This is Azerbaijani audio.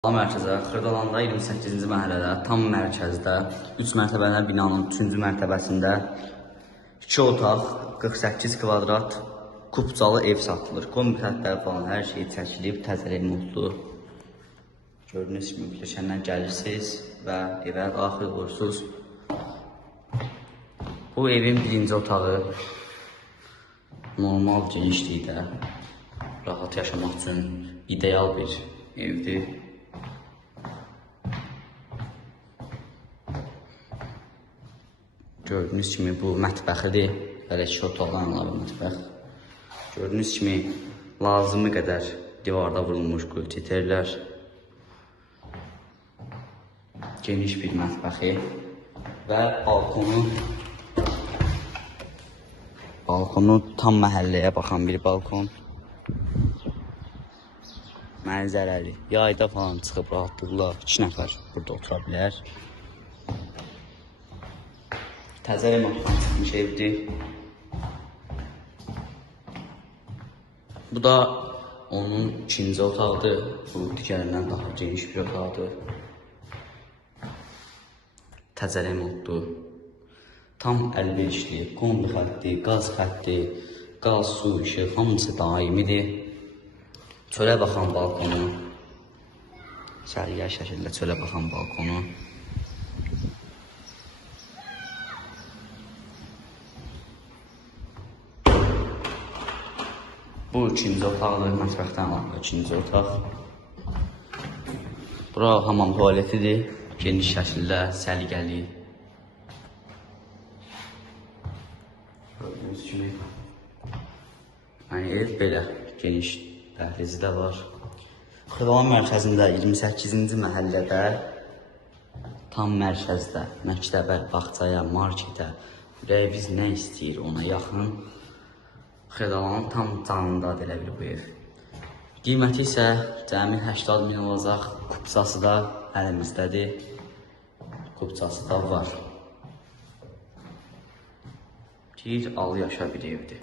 Mərkəzə, Xırdalanda 28-ci məhəllədə, tam mərkəzdə, 3 mərtəbəli binanın 3-cü mərtəbəsində 2 otaq, 48 kvadrat, kubcalı ev satılır. Kombi xətləri falan hər şey çəkilib, təzə remontlu. Gördüyünüz kimi köşəndən gəlirsiniz və evə daxil olursunuz. Bu evin birinci otağı normal genişlikdə, rahat yaşamaq üçün ideal bir evdir. Gördüyünüz kimi bu mətbəxidir. Belə 2 otaqdan əlavə mətbəx. Gördüyünüz kimi lazımı qədər divarda vurulmuş qulçiterlər. Geniş bir mətbəxi və balkonu tam məhəlləyə baxan bir balkon. Mənzərəli. Yayda falan çıxıb rahatlıqla 2 nəfər burada otura bilər. Təzə remontdan çıxmış evdir. Bu da onun ikinci otağıdır. Bu digərindən daha geniş bir otaqdır. Təzə remontdur. Tam əlverişli, kombi xətti, qaz xətti, qaz, su, işıq hamısı daimidir. Çölə baxan balkonu, sərgər şəkildə çölə baxan balkonu. Bu ikinci otaqdır, mətbəxdən əlavə ikinci otaq. Bura hamam tualetidir, geniş şəkildə, səliqəli. Gördüyünüz kimi, ev belə geniş dəhlizi də var. Xırdalan mərkəzində 28-ci məhəllədə, tam mərkəzdə, məktəbə, bağçaya, marketə, ürəyiniz nə istəyir ona yaxın. Xırdalanın tam canındadır elə bir bu ev. Qiyməti isə cəmi 80.000 olacaq. Kubcası da əlimizdədir. Kubcası da var. Al yaşa bir evdir.